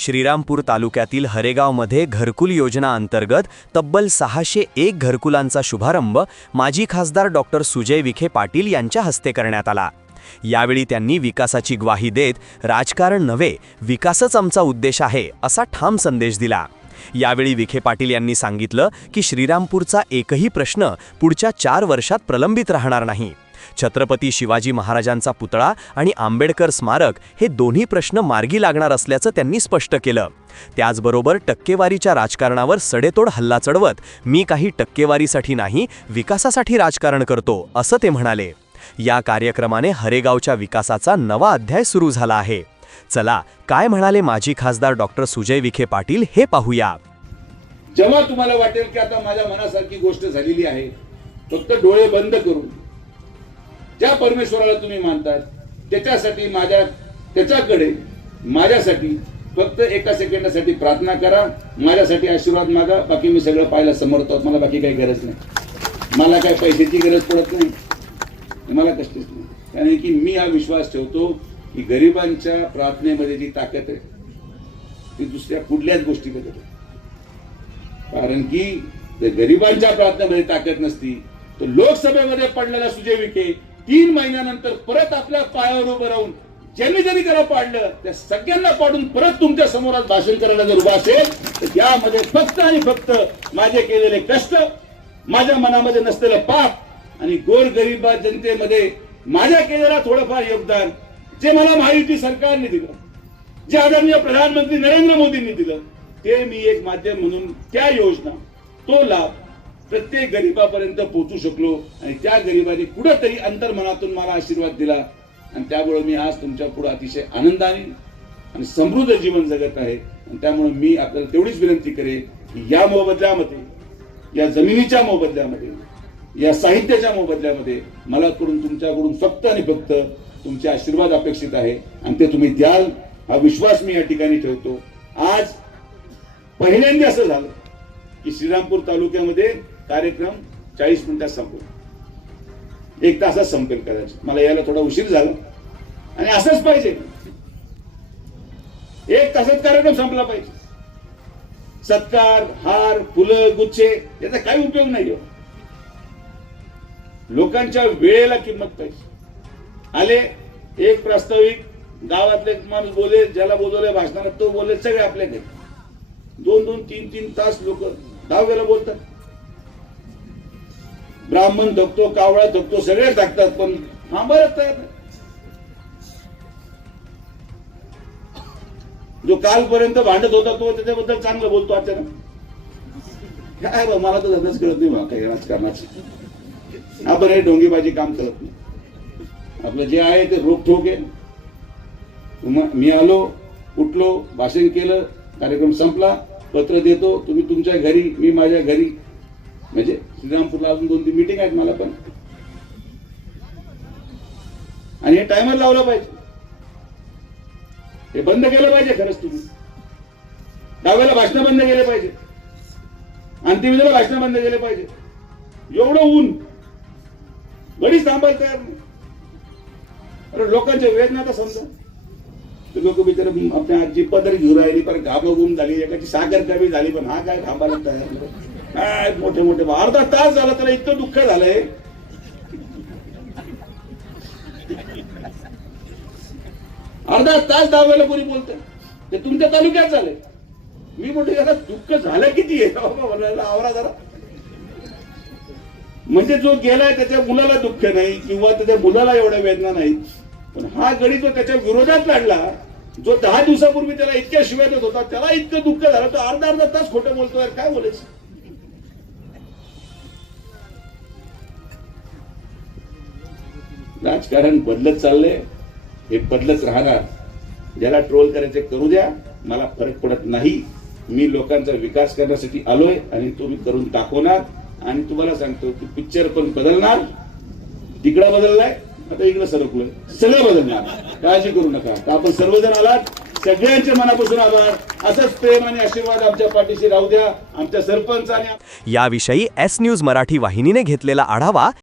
श्रीरामपूर तालुक्यातील हरेगावमध्ये घरकुल योजना अंतर्गत तब्बल सहाशे एक घरकुलांचा शुभारंभ माजी खासदार डॉक्टर सुजय विखे पाटील यांच्या हस्ते करण्यात आला. यावेळी त्यांनी विकासाची ग्वाही देत राजकारण नव्हे विकासच आमचा उद्देश आहे असा ठाम संदेश दिला. यावेळी विखे पाटील यांनी सांगितलं की श्रीरामपूरचा एकही प्रश्न पुढच्या चार वर्षात प्रलंबित राहणार नाही. छत्रपती शिवाजी महाराजांचा पुतळा आणि आंबेडकर स्मारक हे दोन्ही प्रश्न मार्गी लागणार असल्याचं त्यांनी स्पष्ट केलं. त्याचबरोबर टक्केवारीच्या राजकारणावर सडेतोड हल्ला चढवत मी काही टक्केवारीसाठी नाही विकासासाठी राजकारण करतो असं ते म्हणाले. या कार्यक्रमाने हरेगावच्या विकासाचा नवा अध्याय सुरू झाला आहे. चला काय म्हणाले माजी खासदार डॉक्टर सुजय विखे पाटील हे पाहूया. जेव्हा तुम्हाला वाटेल की आता माझ्या मनासारखी गोष्ट झालेली आहे फक्त डोळे बंद करून त्या परमेश्वराला तुम्ही मानतात त्याच्यासाठी माझ्या त्याच्याकडे माझ्यासाठी फक्त एका सेकंदासाठी प्रार्थना करा माझ्यासाठी आशीर्वाद मागा बाकी मी सगळं पाहायला समर्थ आहोत. मला बाकी काही गरज नाही. मला काय पैशाची गरज पडत नाही. मला कष्टच नाही. कारण की मी हा विश्वास ठेवतो की गरिबांच्या प्रार्थनेमध्ये जी ताकद आहे ती दुसऱ्या कुठल्याच गोष्टीमध्ये कारण की जर गरिबांच्या प्रार्थनेमध्ये ताकद नसती तर लोकसभेमध्ये पडलेला सुजय विखे तीन महिन्यानंतर परत आपल्या पायावर उभं राहून ज्यांनी ज्यांनी त्याला पाडलं त्या सगळ्यांना पाडून परत तुमच्यासमोर आज भाषण करायला जर उभा असेल तर यामध्ये फक्त आणि फक्त माझे केलेले कष्ट माझ्या मनामध्ये नसलेलं पाप आणि गोर जनतेमध्ये माझ्या केलेला थोडंफार योगदान जे मला महायुती सरकारने दिलं जे आदरणीय प्रधानमंत्री नरेंद्र मोदींनी दिलं ते मी एक माध्यम म्हणून त्या योजना तो लाभ प्रत्येक गरिबापर्यंत पोहोचू शकलो आणि त्या गरिबांनी कुठंतरी अंतर्मनातून मला आशीर्वाद दिला. आणि त्यामुळे मी आज तुमच्यापुढे अतिशय आनंदाने आणि समृद्ध जीवन जगत आहे. आणि त्यामुळे मी आपल्याला तेवढीच विनंती करेन की या मोबदल्यामध्ये या जमिनीच्या मोबदल्यामध्ये या साहित्याच्या मोबदल्यामध्ये मला कडून तुमच्याकडून फक्त आणि फक्त तुमचे आशीर्वाद अपेक्षित आहे. आणि ते तुम्ही द्याल हा विश्वास मी या ठिकाणी ठेवतो. आज पहिल्यांदा असं झालं की श्रीरामपूर तालुक्यामध्ये कार्यक्रम चाळीस मिनिटात संपला एक तासात संपेल कदाचित. मला यायला थोडा उशीर झाला. आणि असंच पाहिजे. एक तासात कार्यक्रम संपला पाहिजे. सत्कार हार फुलं गुच्छे याचा काही उपयोग नाही हो. लोकांच्या वेळेला किंमत पाहिजे. आले एक प्रास्ताविक गावातले माणूस बोले ज्याला बोलवले भाषणाला तो बोले सगळे आपल्या घरी दोन दोन तीन तीन तास लोक दहाव्याला बोलतात. ब्राह्मण थकतो कावळा धकतो सगळे धकतात पण थांबायला तयार नाही. जो कालपर्यंत भांडत होता तो त्याच्याबद्दल चांगलं बोलतो अचानक. काय बा मला तर धंदाच कळत नाही बा काही राजकारणाचं आपण हे ढोंगीबाजी काम करत नाही. आपलं जे आहे ते रोखोक आहे. मी आलो उठलो भाषण केलं कार्यक्रम संपला पत्र देतो तुम्ही तुमच्या घरी मी माझ्या घरी म्हणजे श्रीरामपूरला अजून दोन तीन मिटिंग आहेत मला पण. आणि हे टायमर लावलं पाहिजे. हे बंद केलं पाहिजे खरंच तुम्ही. दहाव्याला भाषण बंद केले पाहिजे. अंतिमला भाषण बंद केले पाहिजे. एवढं ऊन. गडीच थांबायला तयार नाही. अरे लोकांच्या वेदना तर समजा. ते लोक बिचार आपल्या आजी पदर घेऊन राहिली पण घामाघूम झाली एकाची साखर कमी झाली पण हा काय थांबायला तयार नाही. काय मोठे मोठे अर्धा तास झाला त्याला इतकं दुःख झालंय. अर्धा तास दहाव्याला कोणी बोलत ते तुमच्या तालुक्यात झालंय. मी म्हणतो याला दुःख झालं किती आहे? म्हणायला आवरा जरा. म्हणजे जो गेलाय त्याच्या मुलाला दुःख नाही किंवा त्याच्या मुलाला एवढ्या वेदना नाही पण हा गडी जो त्याच्या विरोधात लढला जो दहा दिवसापूर्वी त्याला इतक्या शिव्या देत होता त्याला इतकं दुःख झालं तो अर्धा अर्धा तास खोटं बोलतोय. काय बोलायचं? राजकारण बदलत चाललंय हे बदलत राहणार. ज्याला ट्रोल करायचे करू द्या मला फरक पडत नाही. मी लोकांचा विकास करण्यासाठी आलोय आणि तो मी करून दाखवणार. आणि तुम्हाला सांगतो की पिक्चर पण बदलणार. तिकडं बदललाय आता इकडं सरकलोय. सगळं बदलणार. काळजी करू नका. तर आपण सर्वजण आलात. सगळ्यांच्या मनापासून आभार. असंच प्रेम आणि आशीर्वाद आमच्या पाठीशी राहू द्या. आमच्या सरपंचाने याविषयी एस न्यूज मराठी वाहिनीने घेतलेला आढावा